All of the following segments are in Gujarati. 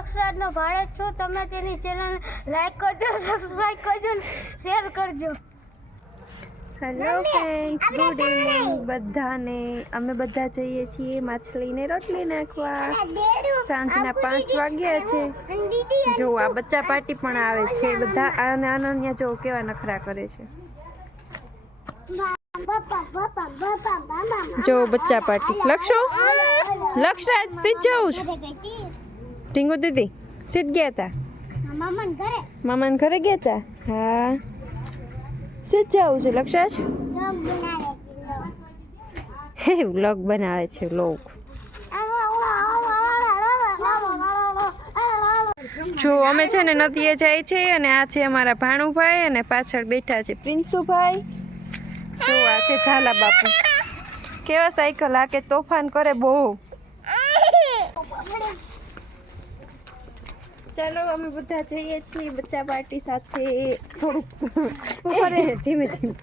લક્ષરાજનો ભારત છું. તમે તેની ચેનલ લાઈક કરજો સબસ્ક્રાઇબ કરજો શેર કરજો. હેલો ફ્રેન્ડ્સ ગુડ ઇવનિંગ બધાને. અમે બધા જઈએ છીએ માછલીને રોટલી નાખવા. સાંજના પાંચ વાગ્યા છે. જો આ બચ્ચા પાર્ટી પણ આવે છે. બધા અને અનન્યા જો કેવા નખરા કરે છે. જો બચ્ચા પાર્ટી. લક્ષો લક્ષરાજ સીધ જવું છું. ટીંગુ દીદી સીધ ગયા હતા મામાન ઘરે. મામાને ઘરે ગયા હતા હા. સીધ જવું છે લક્ષરાજ બનાવે હે વ્લોગ બનાવે છે વ્લોગ. જો અમે છે ને નદીએ જાય છે અને આ છે અમારા ભાણુભાઈ અને પાછળ બેઠા છે પ્રિન્સુભાઈ. જો આ છે ઝાલા બાપુ. કેવા સાયકલ આ કે તોફાન કરે બહુ. ચાલો અમે બધા જઈએ છીએ બચ્ચા પાર્ટી સાથે. થોડુંક ઉપર રહે, ધીમે ધીમે.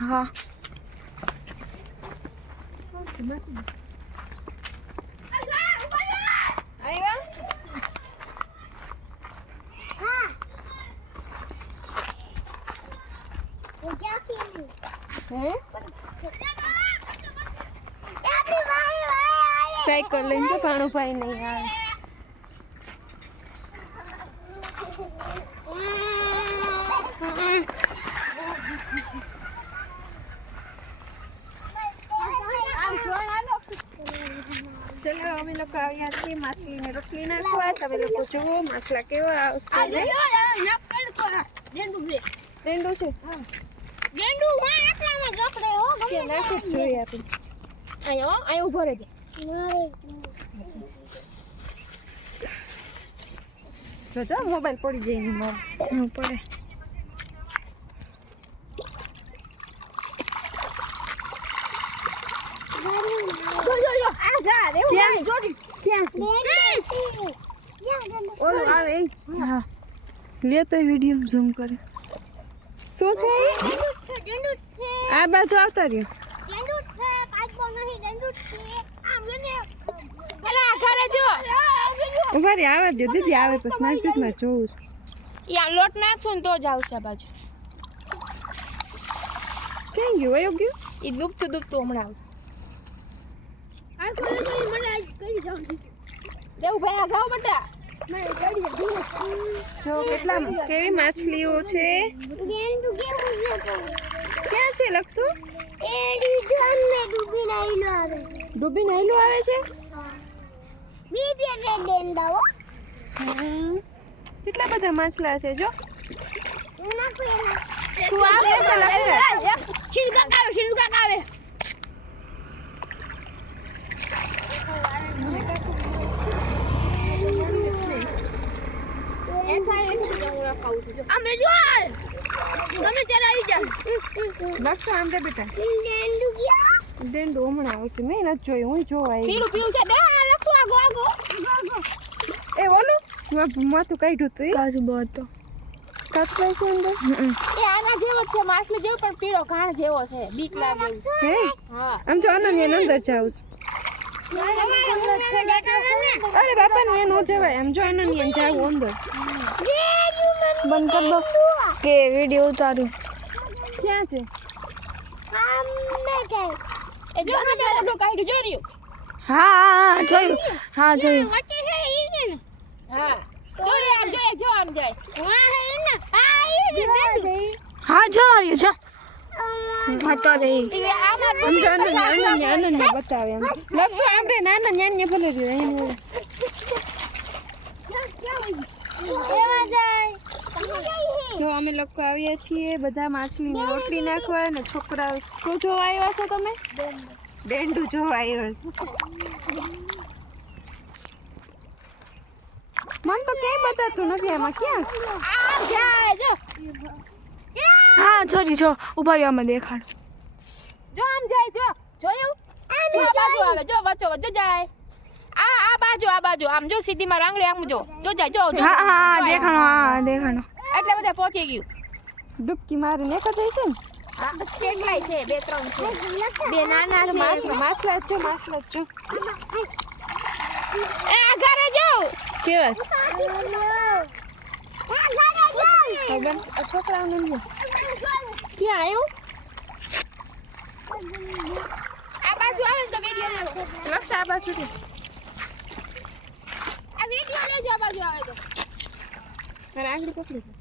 હા. હે? સાયકલ લઈને જો ભાણુભાઈ નહીં આવે ચલો અમે લોકો આવ્યા છીએ માછલીને રોટલી નાખવા. તમે લોકો જુઓ માછલા કેવા આવશે ટેંડું છે. કે નાખી જોઈએ આપણે. અહીંયા અહીંયા ઊભો રહેજે. જોજો મોબાઈલ પડી જાય એની મારે હું પડે. ક્યાં છે ઓલું એ હા. લે તો વીડિયો ઝૂમ કરે. શું છે? આ બાજુ આવતા રહ્યો. ઊભા રે આવે દે દીદી આવે પછી નાખજો જ જોઉં યા લોટ નાખશું ને તો જ આવશે આ બાજુ. ક્યાં ગયું? વયો ગયું? એ દુખતું દુખતું હમણાં આવશે દેવું ભાઈ આ ગાવ બટા. જો કેટલા કેવી માછલીઓ છે? ક્યાં છે લક્ષુ ડૂબી નાયલું આવે. છે? હમ. કેટલા બધા માછલા છે જો? તું લક્ષુ આમ દે બેટા. ડેન્ડુ હમણાં આવશે મેં નથી જોયું હું જોવા આવી પીળું પીળું છે. દે આ લખું આગો આગો એ ઓલું? મા- માથું કાઢ્યું તું કાજુ બતો કાચલા છે અંદર? એ આના જેવો જ છે માછલી જેવો પણ પીળો ઘાણ જેવો છે. બીક લાગે. હે હા. આમ જો અનન્યા અંદર જાઉં અરે બાપા ને નો જવાય. આમ જો અનન્યા જાવ અંદર. બંધ કર દો. કે વીડિયો ઉતારું. ક્યાં છે? એ જો મને મોટું કાઢ્યું જો રહ્યું હા હા જોયું હા જોયું હા જો આમ જો જો આમ જાય હા જો રહ્યું જો બતાવે એમ લખો આમ રે નાના ન્યાન્ય ભલે રહ્યું એને જો અમે લોકો આવ્યા છીએ બધા માછલીની રોટલી નાખવા અને છોકરા શું જોવા આવ્યા છો તમે? ડેન્ડુ જોવા આવ્યા છે. મન તો કેમ બતાતું નથી આમાં ક્યાં? હા જોજી જો ઊભા રહ્યો અમે દેખાડ. જો આમ જાય જો જોયું? જો આ બાજુ આવે જો વચ્ચો વચ્ચો જાય. આ આ બાજુ આ બાજુ. આમ જો સીધીમાં રાંગડી આમ જો. જો જાય જો. હા હા દેખાણો હા દેખાણો. એટલે બધા પહોંચી ગયું. ડૂબકી મારીને એક જ હશે ને? કેટલાય છે બે ત્રણ છે. બે નાના છે. માછલા છો માછલા છો. એ આ ઘરે જાઉં કેવા? છે છોકરાઓને ક્યાં આવ્યું? આ બાજુ આવે તો વિડિયો લેવો લક્ષ આ બાજુથી આ વિડિયો લેજો આ બાજુ આવે તો. આગળ આંગળી પકડી દે.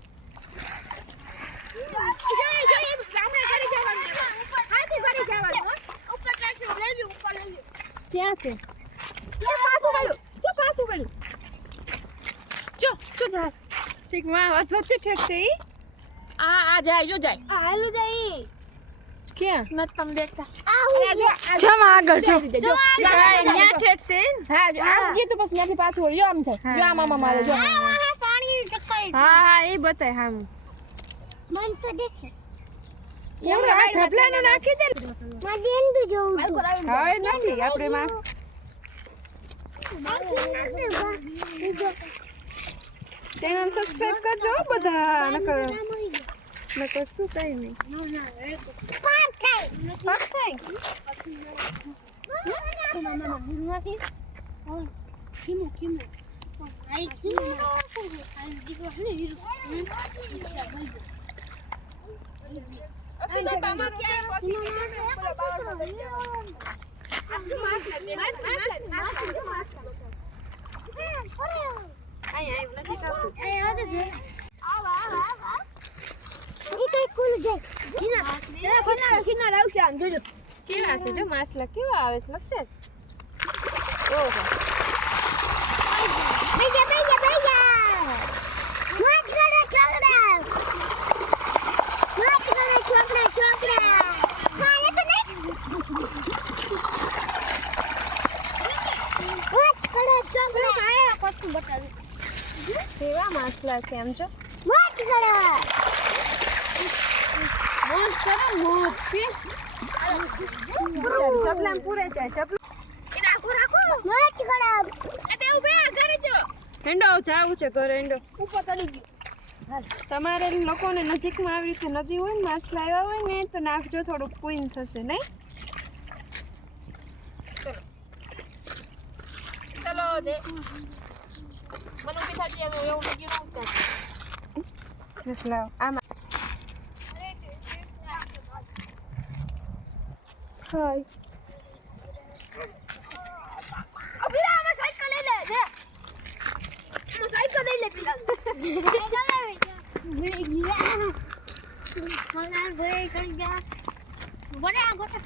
જોઈએ જોઈએ આપણે ઘરે જવાનું હાથી ઘરે જવાનું હો. ઉપર ચાલશું લેજો ઉપર લેજો ક્યાં છે? એ પાછું વળ્યું જો પાછું વળ્યું જો જો જાય ઠીકમાં વાત વચ્ચે ઠેકશે ઈ. આ આ જાય જો જાય. આ હાલું જાય ક્યાં? નત તમ દેખતા. જો માં આગળ જો. જો જો. આ ત્યાં જાય. ઠેકશે હા જો આ ગીત પછી ત્યાંથી પાછું વળ્યો આમ જાય જો આમ આમ આમ આવે જો. હા હા એ બતાય હા. મન તો દેખે. એવું આ ઝબલાનું નાખી દે માં દેંદુ જોઉં છું હવે નથી આપણે માં. ચેનલ સબસ્ક્રાઇબ કરજો બધા નકર નકર શું કઈ નહીં. પાક થાય. અહીં અહીં નજીક આવતું કેવા છે? જો માછલા કેવા આવે છે લક્ષે ઓહો. કેવા માછલા છે? આમ જો મોજ કરો મોજ કે ચપલામ પૂરે જાય ચપલા હેંડો જાવું છે ઘરે હેંડો. તમારે લોકોને નજીકમાં આવી રીતે નદી હોય ને માછલા આવ્યા હોય ને તો નાખજો થોડુંક પૂઈન થશે નહીં? ચલો દે. મને ઉભી થતી એવું એવું લાગ્યું નહોતું ચાલતું. માછલા આમાં હાય અભિરા અમે સાયકલ લઈ લે છે અમે સાયકલ લઈ લે પેલા ભૂલી ગયા મને ભૂલી કરી ગયા બરે આ ગોટા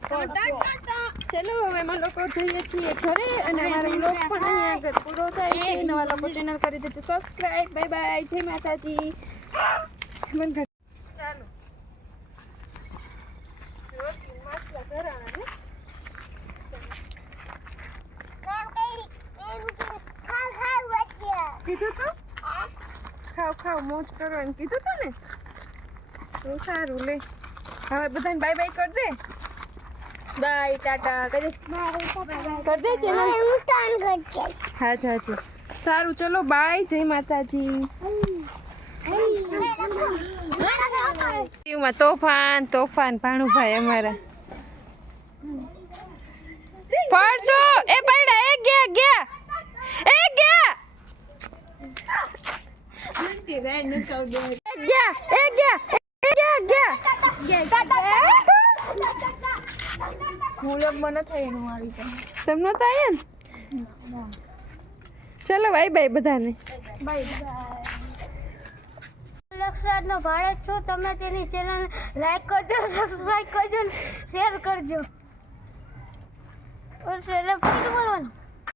ચલો હવે અમે લોકો જઈએ છીએ ઘરે અને અમારો બ્લોગ પણ અહીંયા આગળ પૂરો થાય છે. નવા લોકો ચેનલ કરી દેજો સબસ્ક્રાઇબ બાય બાય જય માતાજી. ચાલો. રોટલી માછલા ઘરાણા હે કીધું તો? ખાવ ખાવ મોજ કરો એમ કીધું તો ને? તો સારું લે. હવે બધાને બાય બાય કરી દે. બાય ટાટા. કરી કર દે ચેનલ. હા જા જી. સારું ચલો બાય જય માતાજી. તોફાન તોફાન ભાણુભાઈ અમારા. પડજો. એ પડ્યા એ ગયા ગયા. એ ગયા. ગયા એ ગયા એ ગયા ગયા વ્લોગમાં ન થાય એનું આવી જાય. તમને તો આયા ને ચલો બાય બાય બધાને. લક્ષરાજનો ભારત છું. તમે તેની ચેનલ લાઈક કરજો સબસ્ક્રાઈબ કરજો શેર કરજો. એટલે ફરી બોલવાનું?